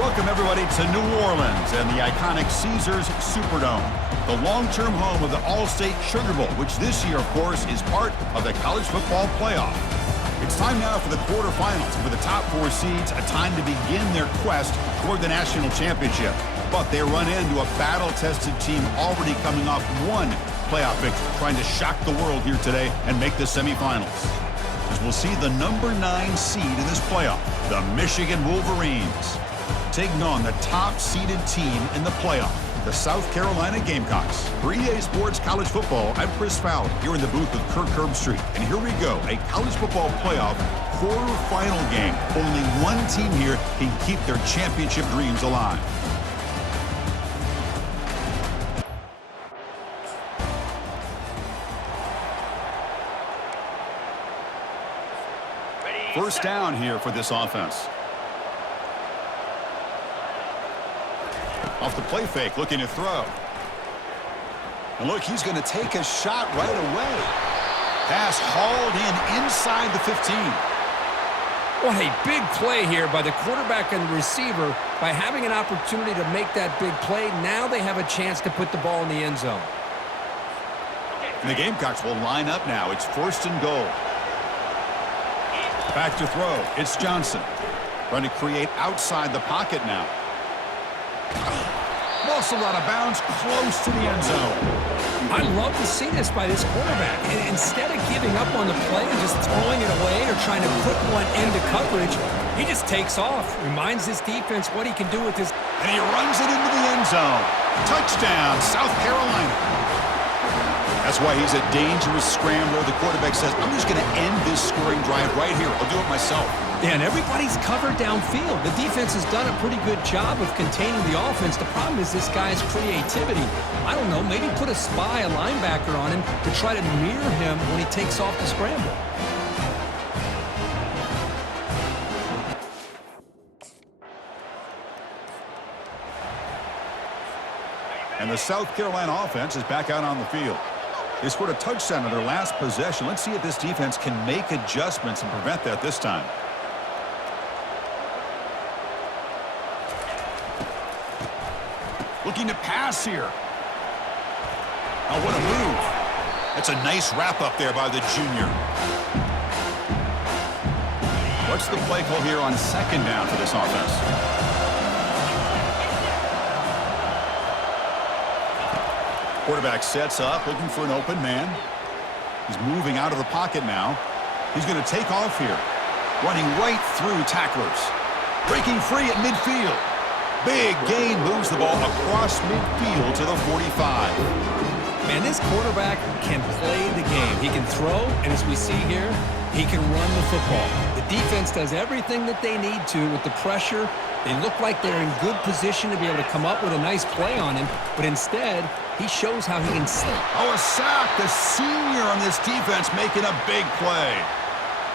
Welcome, everybody, to New Orleans and the iconic Caesars Superdome, the long-term home of the All-State Sugar Bowl, which this year, of course, is part of the college football playoff. It's time now for the quarterfinals, and for the top four seeds, a time to begin their quest toward the national championship. But they run into a battle-tested team already coming off one playoff victory, trying to shock the world here today and make the semifinals. As we'll see the number 9 seed in this playoff, the Michigan Wolverines, taking on the top-seeded team in the playoff, the South Carolina Gamecocks. For EA Sports College Football, I'm Chris Fowler, here in the booth with Kirk Herbstreit. And here we go, a college football playoff quarterfinal game. Only one team here can keep their championship dreams alive. First down here for this offense. Off the play fake, looking to throw. And look, he's going to take a shot right away. Pass hauled in inside the 15. What a big play here by the quarterback and the receiver. By having an opportunity to make that big play, now they have a chance to put the ball in the end zone. And the Gamecocks will line up now. It's first and goal. Back to throw. It's Johnson. Trying to create outside the pocket now. Muscled out of bounds, close to the end zone. I love to see this by this quarterback. And instead of giving up on the play and just throwing it away or trying to put one into coverage, he just takes off. Reminds his defense what he can do with his... And he runs it into the end zone. Touchdown, South Carolina. That's why he's a dangerous scrambler. The quarterback says, I'm just going to end this scoring drive right here. I'll do it myself. Yeah, and everybody's covered downfield. The defense has done a pretty good job of containing the offense. The problem is this guy's creativity. I don't know, maybe put a spy, a linebacker on him to try to mirror him when he takes off the scramble. And the South Carolina offense is back out on the field. They scored a touchdown in their last possession. Let's see if this defense can make adjustments and prevent that this time. Looking to pass here. Oh, what a move. That's a nice wrap-up there by the junior. What's the play call here on second down for this offense? Quarterback sets up, looking for an open man. He's moving out of the pocket now. He's going to take off here. Running right through tacklers. Breaking free at midfield. Big gain, moves the ball across midfield to the 45. Man, this quarterback can play the game. He can throw, and as we see here, he can run the football. The defense does everything that they need to with the pressure. They look like they're in good position to be able to come up with a nice play on him, but instead, he shows how he can slip. Oh, a sack. The senior on this defense making a big play.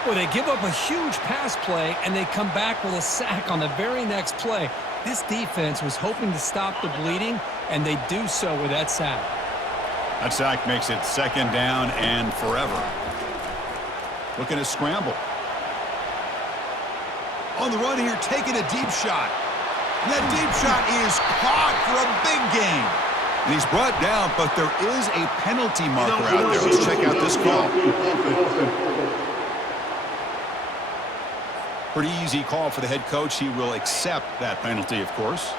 Well, they give up a huge pass play, and they come back with a sack on the very next play. This defense was hoping to stop the bleeding, and they do so with that sack. That sack makes it second down and forever. Looking to scramble. On the run here, taking a deep shot. And that deep shot is caught for a big gain. And he's brought down, but there is a penalty marker out there. Let's check out this call. Pretty easy call for the head coach. He will accept that penalty, of course.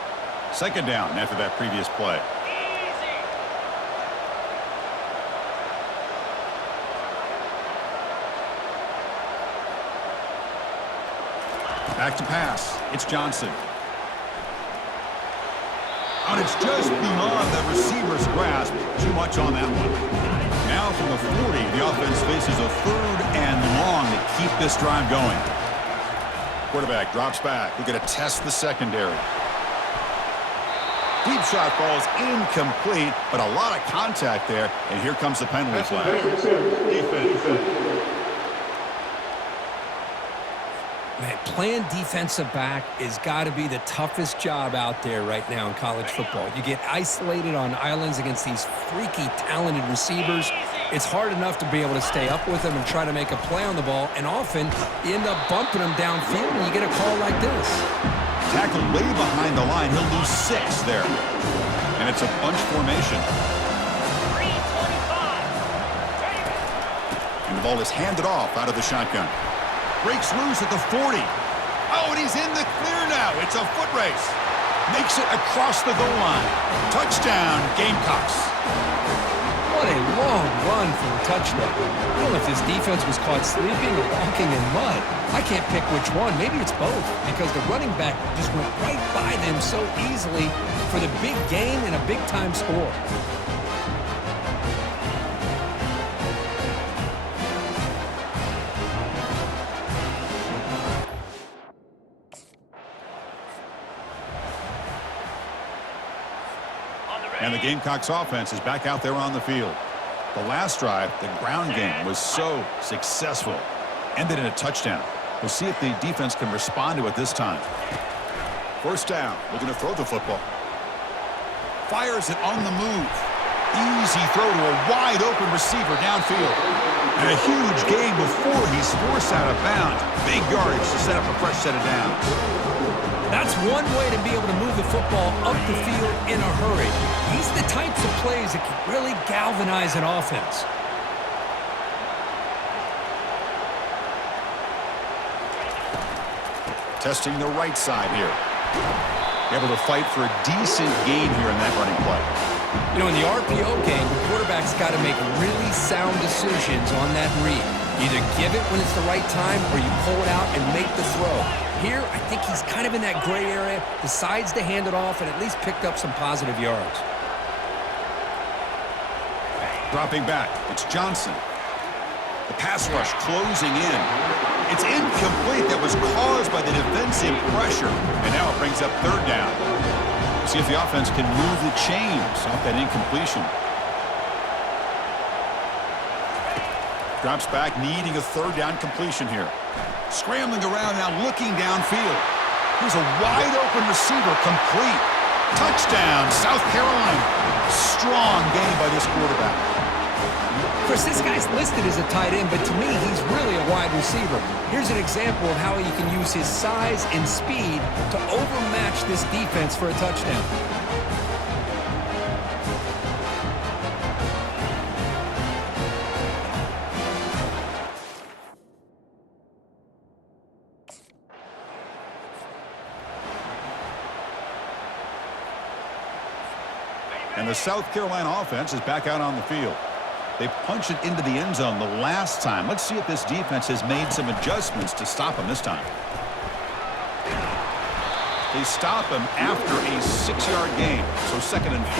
Second down after that previous play. Back to pass. It's Johnson. And it's just beyond the receiver's grasp. Too much on that one. Now from the 40, the offense faces a third and long to keep this drive going. Quarterback drops back. We're going to test the secondary. Deep shot falls incomplete, but a lot of contact there, and here comes the penalty flag. Man, playing defensive back has got to be the toughest job out there right now in college football. You get isolated on islands against these freaky, talented receivers. It's hard enough to be able to stay up with them and try to make a play on the ball, and often you end up bumping them downfield and you get a call like this. Tackled way behind the line. He'll lose 6 there. And it's a bunch formation. And the ball is handed off out of the shotgun. Breaks loose at the 40. Oh, and he's in the clear now. It's a foot race. Makes it across the goal line. Touchdown, Gamecocks. What a long run for a touchdown. I don't know if this defense was caught sleeping or walking in mud. I can't pick which one. Maybe it's both, because the running back just went right by them so easily for the big gain and a big-time score. And the Gamecocks offense is back out there on the field. The last drive, the ground game, was so successful. Ended in a touchdown. We'll see if the defense can respond to it this time. First down. Looking to throw the football. Fires it on the move. Easy throw to a wide open receiver downfield. And a huge gain before he's forced out of bounds. Big yardage to set up a fresh set of downs. That's one way to be able to move the football up the field in a hurry. These are the types of plays that can really galvanize an offense. Testing the right side here. Able to fight for a decent gain here in that running play. You know, in the RPO game, the quarterback's got to make really sound decisions on that read. Either give it when it's the right time or you pull it out and make the throw. Here, I think he's kind of in that gray area, decides to hand it off and at least picked up some positive yards. Dropping back, it's Johnson. The pass rush closing in. It's incomplete. That was caused by the defensive pressure. And now it brings up third down. See if the offense can move the chains off that incompletion. Drops back, needing a third down completion here. Scrambling around now, looking downfield. Here's a wide open receiver, complete. Touchdown, South Carolina. Strong game by this quarterback. Chris, this guy's listed as a tight end, but to me, he's really a wide receiver. Here's an example of how he can use his size and speed to overmatch this defense for a touchdown. And the South Carolina offense is back out on the field. They punched it into the end zone the last time. Let's see if this defense has made some adjustments to stop him this time. They stop him after a 6-yard gain, so 2nd and 4.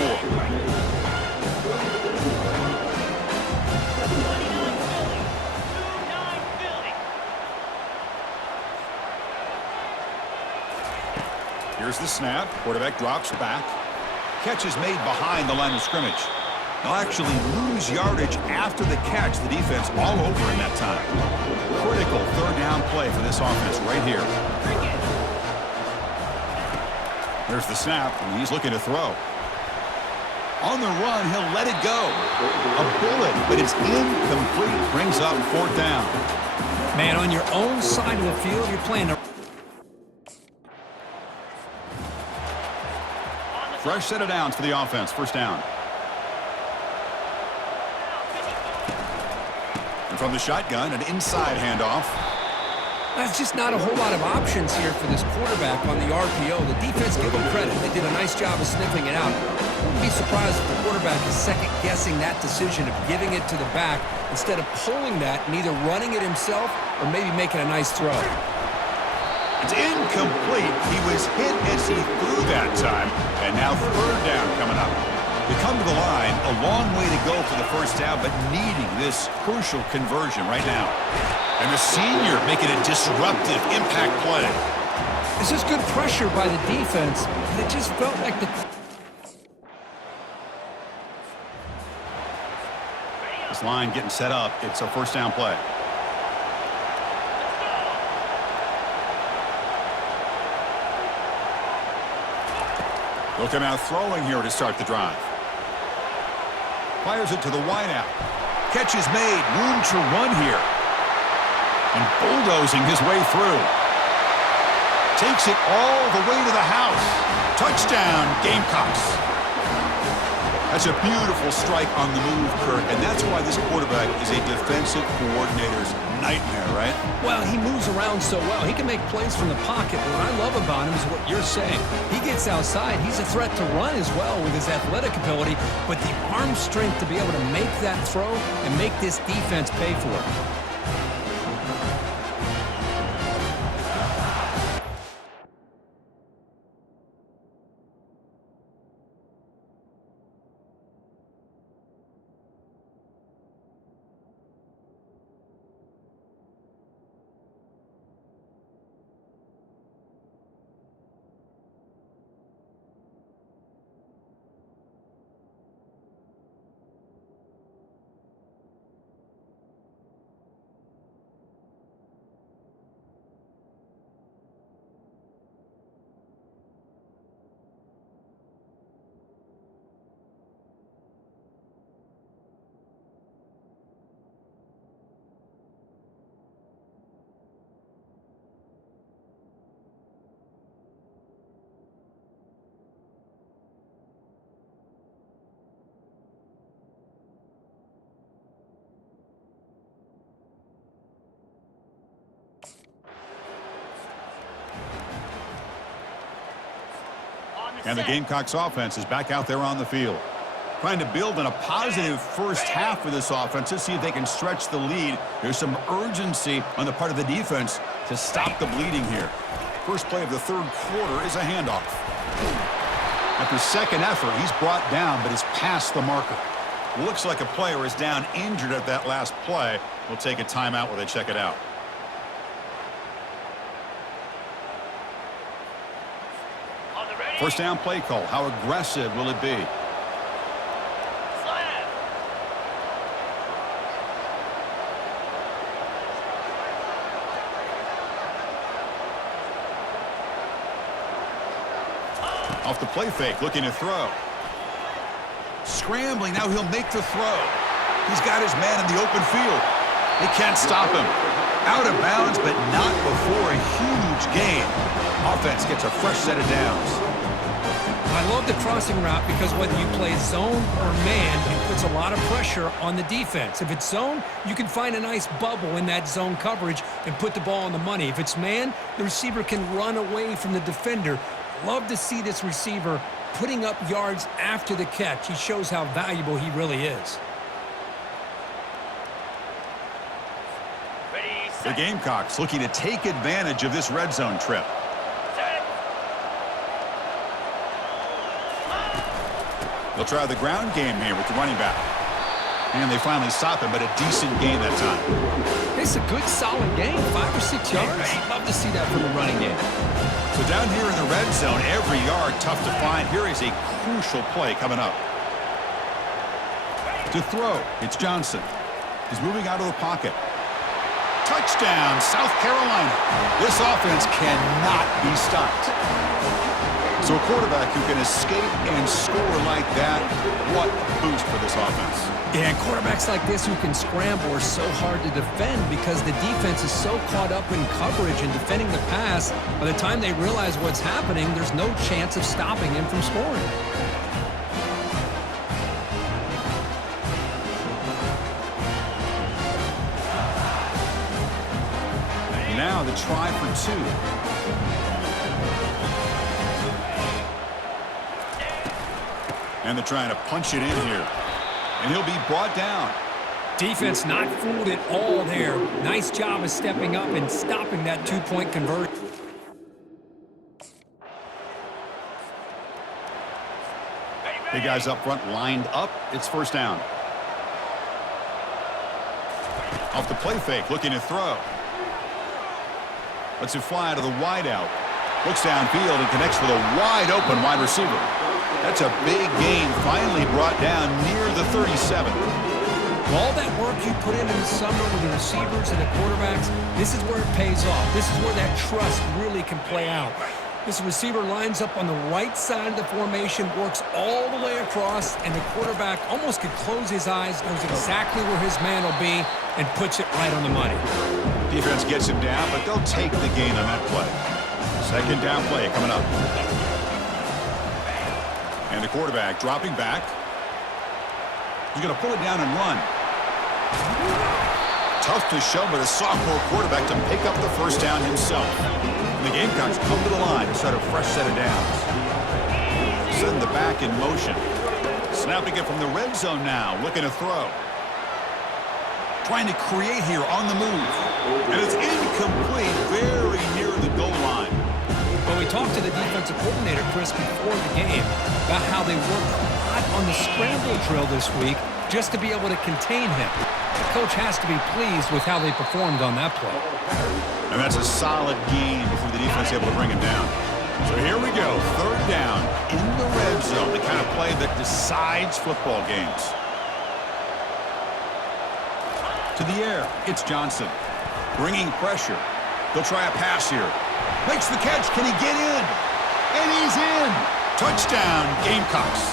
Here's the snap. Quarterback drops back. Catch is made behind the line of scrimmage. They'll actually lose yardage after the catch. The defense all over in that time. Critical third down play for this offense right here. There's the snap, and he's looking to throw. On the run, he'll let it go. A bullet, but it's incomplete. Brings up 4th down. Man, on your own side of the field, you're playing a fresh set of downs for the offense. First down. And from the shotgun, an inside handoff. That's just not a whole lot of options here for this quarterback on the RPO. The defense, give them credit. They did a nice job of sniffing it out. I wouldn't be surprised if the quarterback is second-guessing that decision of giving it to the back instead of pulling that and either running it himself or maybe making a nice throw. It's incomplete. He was hit as he threw that time. And now third down coming up. They come to the line, a long way to go for the first down, but needing this crucial conversion right now. And the senior making a disruptive impact play. This is good pressure by the defense, but it just felt like the... This line getting set up. It's a first down play. They'll come out throwing here to start the drive. Fires it to the wideout. Catch is made. Room to run here. And bulldozing his way through. Takes it all the way to the house. Touchdown, Gamecocks. That's a beautiful strike on the move, Kirk, and that's why this quarterback is a defensive coordinator's nightmare, right? Well, he moves around so well. He can make plays from the pocket. What I love about him is what you're saying. He gets outside. He's a threat to run as well with his athletic ability, but the arm strength to be able to make that throw and make this defense pay for it. And the Gamecocks offense is back out there on the field. Trying to build on a positive first half for this offense to see if they can stretch the lead. There's some urgency on the part of the defense to stop the bleeding here. First play of the third quarter is a handoff. After second effort, he's brought down, but is past the marker. Looks like a player is down injured at that last play. We'll take a timeout while they check it out. First down play call. How aggressive will it be? Off the play fake, looking to throw. Scrambling, now he'll make the throw. He's got his man in the open field. They can't stop him. Out of bounds, but not before a huge gain. Offense gets a fresh set of downs. I love the crossing route because whether you play zone or man, it puts a lot of pressure on the defense. If it's zone, you can find a nice bubble in that zone coverage and put the ball on the money. If it's man, the receiver can run away from the defender. Love to see this receiver putting up yards after the catch. He shows how valuable he really is. The Gamecocks looking to take advantage of this red zone trip. They'll try the ground game here with the running back. And they finally stop him, but a decent gain that time. It's a good, solid game, 5 or 6 yards. Love to see that from the running game. So down here in the red zone, every yard tough to find. Here is a crucial play coming up. To throw, it's Johnson. He's moving out of the pocket. Touchdown, South Carolina. This offense cannot be stopped. So a quarterback who can escape and score like that, what a boost for this offense. Yeah, quarterbacks like this who can scramble are so hard to defend because the defense is so caught up in coverage and defending the pass. By the time they realize what's happening, there's no chance of stopping him from scoring. Now the try for two. And they're trying to punch it in here. And he'll be brought down. Defense not fooled at all there. Nice job of stepping up and stopping that two-point conversion. The guys up front lined up. It's first down. Off the play fake, looking to throw. Lets it fly to the wideout. Looks downfield and connects with a wide-open wide receiver. That's a big gain, finally brought down near the 37. All that work you put in the summer with the receivers and the quarterbacks, this is where it pays off. This is where that trust really can play out. This receiver lines up on the right side of the formation, works all the way across, and the quarterback almost could close his eyes, knows exactly where his man will be, and puts it right on the money. Defense gets him down, but they'll take the gain on that play. Second down play coming up. And the quarterback dropping back. He's going to pull it down and run. Tough to show by the sophomore quarterback to pick up the first down himself. And the Gamecocks come to the line to start a fresh set of downs. Send the back in motion. Snapping it from the red zone now, looking to throw. Trying to create here on the move. And it's incomplete, very near the goal line. Well, we talked to the defensive coordinator, Chris, before the game about how they worked a lot on the scramble drill this week just to be able to contain him. The coach has to be pleased with how they performed on that play. And that's a solid game before the defense is able to bring him down. So here we go, third down in the red zone, the kind of play that decides football games. To the air, it's Johnson. Bringing pressure. He'll try a pass here. Makes the catch. Can he get in? And he's in. Touchdown, Gamecocks.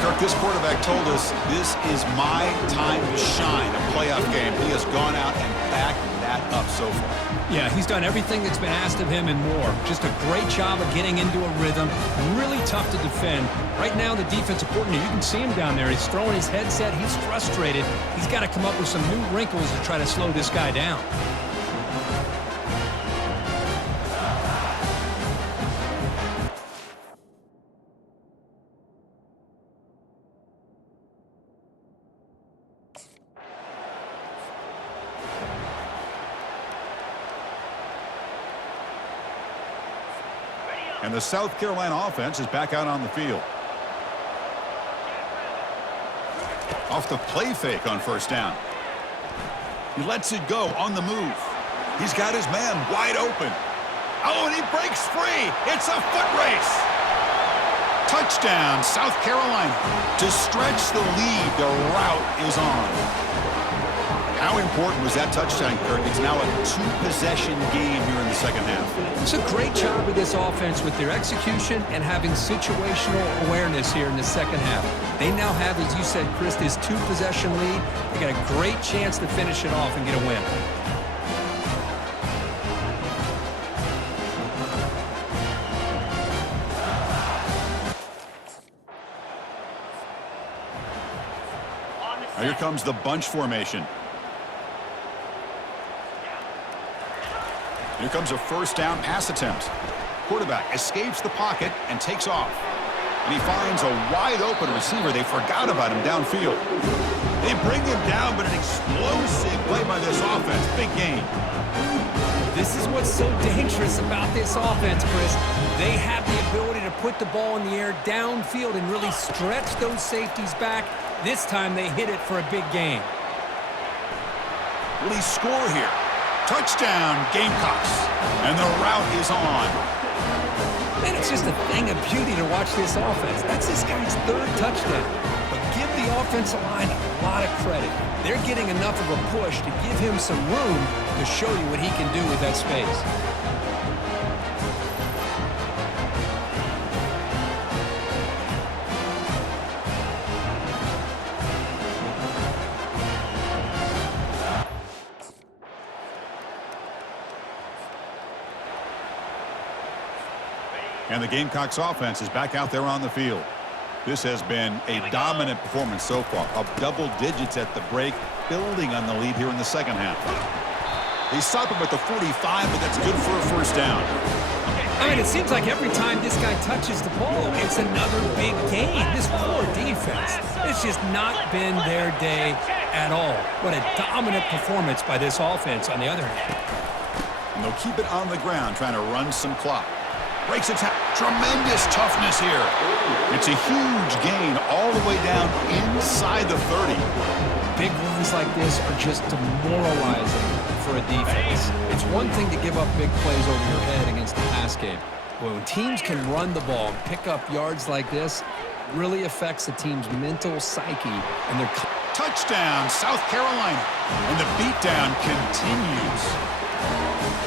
Kirk, this quarterback told us this is my time to shine, a playoff game. He has gone out and backed that up so far. Yeah, he's done everything that's been asked of him and more. Just a great job of getting into a rhythm. Really tough to defend. Right now, the defensive coordinator, you can see him down there. He's throwing his headset. He's frustrated. He's got to come up with some new wrinkles to try to slow this guy down. And the South Carolina offense is back out on the field. Off the play fake on first down. He lets it go on the move. He's got his man wide open. Oh, and he breaks free. It's a foot race. Touchdown, South Carolina. To stretch the lead, the route is on. How important was that touchdown, Kirk? It's now a two-possession game here in the second half. It's a great job with this offense with their execution and having situational awareness here in the second half. They now have, as you said, Chris, this two-possession lead. They got a great chance to finish it off and get a win. Now here comes the bunch formation. Here comes a first down pass attempt. Quarterback escapes the pocket and takes off. And he finds a wide open receiver. They forgot about him downfield. They bring him down, but an explosive play by this offense. Big gain. This is what's so dangerous about this offense, Chris. They have the ability to put the ball in the air downfield and really stretch those safeties back. This time they hit it for a big gain. Will he score here? Touchdown, Gamecocks. And the route is on. Man, it's just a thing of beauty to watch this offense. That's this guy's third touchdown. But give the offensive line a lot of credit. They're getting enough of a push to give him some room to show you what he can do with that space. And the Gamecocks offense is back out there on the field. This has been a dominant performance so far, up double digits at the break, building on the lead here in the second half. They stop him at the 45, but that's good for a first down. I mean, it seems like every time this guy touches the ball, it's another big gain. This poor defense, it's just not been their day at all. What a dominant performance by this offense on the other hand. And they'll keep it on the ground, trying to run some clock. Breaks its tremendous toughness here. It's a huge gain all the way down inside the 30. Big runs like this are just demoralizing for a defense. It's one thing to give up big plays over your head against the pass game. But when teams can run the ball and pick up yards like this, it really affects the team's mental psyche and their... Touchdown, South Carolina. And the beatdown continues.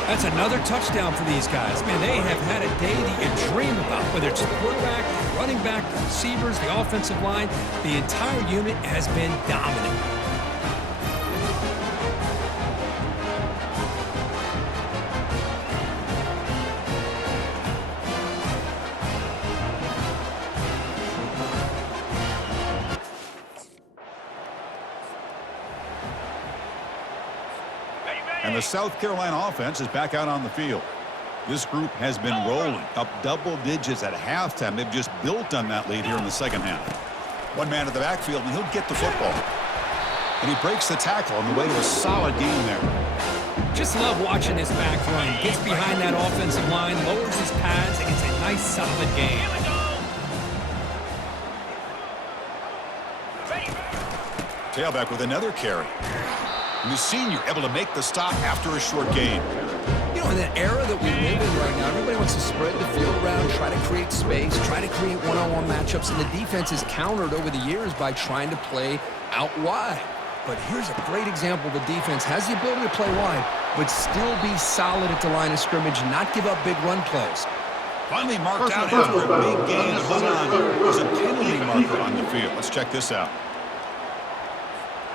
That's another touchdown for these guys. Man, they have had a day that you dream about, whether it's the quarterback, the running back, the receivers, the offensive line. The entire unit has been dominant. And the South Carolina offense is back out on the field. This group has been rolling up double digits at halftime. They've just built on that lead here in the second half. One man at the backfield, and he'll get the football. And he breaks the tackle on the way to a solid gain there. Just love watching this back run. Gets behind that offensive line, lowers his pads, and gets a nice solid gain. Tailback with another carry. And the senior able to make the stop after a short gain. You know, in the era that we live in right now, everybody wants to spread the field around, try to create space, try to create one-on-one matchups, and the defense is countered over the years by trying to play out wide. But here's a great example. The defense has the ability to play wide, but still be solid at the line of scrimmage, not give up big run plays. Finally marked out after a big gain. Hold on. There's a penalty marker on the field. Let's check this out.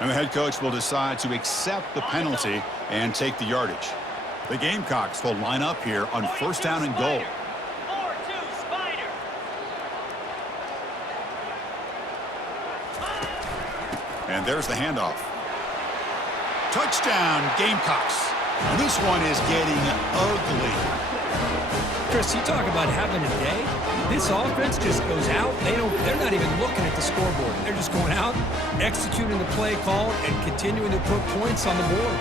And the head coach will decide to accept the penalty and take the yardage. The Gamecocks will line up here on first down and goal. 4-2 Spider. And there's the handoff. Touchdown, Gamecocks. And this one is getting ugly. Chris, you talk about having a day. This offense just goes out. They're not even looking at the scoreboard. They're just going out, executing the play call, and continuing to put points on the board.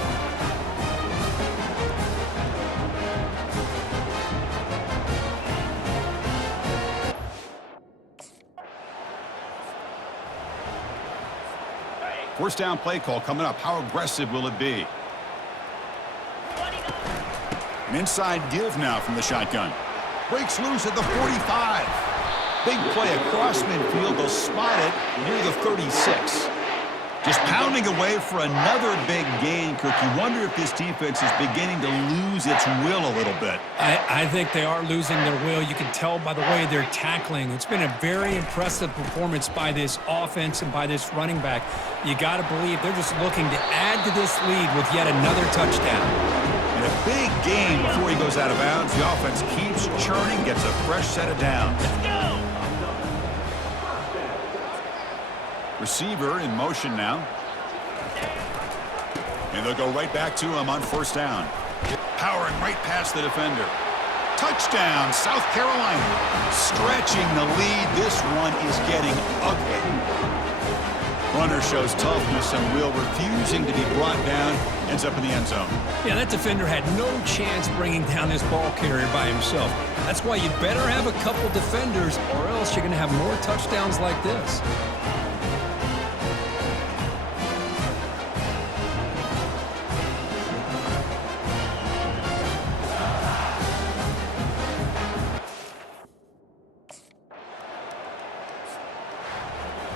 First down play call coming up. How aggressive will it be? An inside give now from the shotgun. Breaks loose at the 45. Big play across midfield. They'll spot it near the 36. Just pounding away for another big gain, Kirk. You wonder if this defense is beginning to lose its will a little bit. I think they are losing their will. You can tell by the way they're tackling. It's been a very impressive performance by this offense and by this running back. You got to believe they're just looking to add to this lead with yet another touchdown. And a big gain before he goes out of bounds. The offense keeps churning, gets a fresh set of downs. Receiver in motion now. And they'll go right back to him on first down. Powering right past the defender. Touchdown, South Carolina. Stretching the lead. This one is getting ugly. Runner shows toughness and will, refusing to be brought down. Ends up in the end zone. Yeah, that defender had no chance bringing down this ball carrier by himself. That's why you better have a couple defenders, or else you're going to have more touchdowns like this.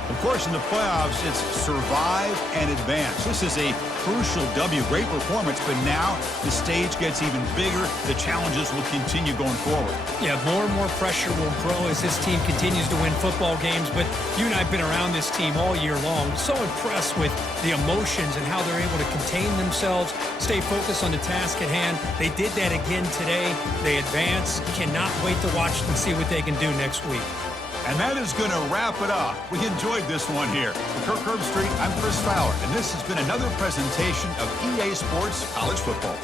Of course, in the playoffs, it's survive and advance. This is a crucial W. Great performance, but now the stage gets even bigger. The challenges will continue going forward. Yeah, more and more pressure will grow as this team continues to win football games, but you and I have been around this team all year long. So impressed with the emotions and how they're able to contain themselves, stay focused on the task at hand. They did that again today. They advance. Cannot wait to watch them, see what they can do next week. And that is going to wrap it up. We enjoyed this one here. For Kirk Herbstreit, I'm Chris Fowler, and this has been another presentation of EA Sports College Football.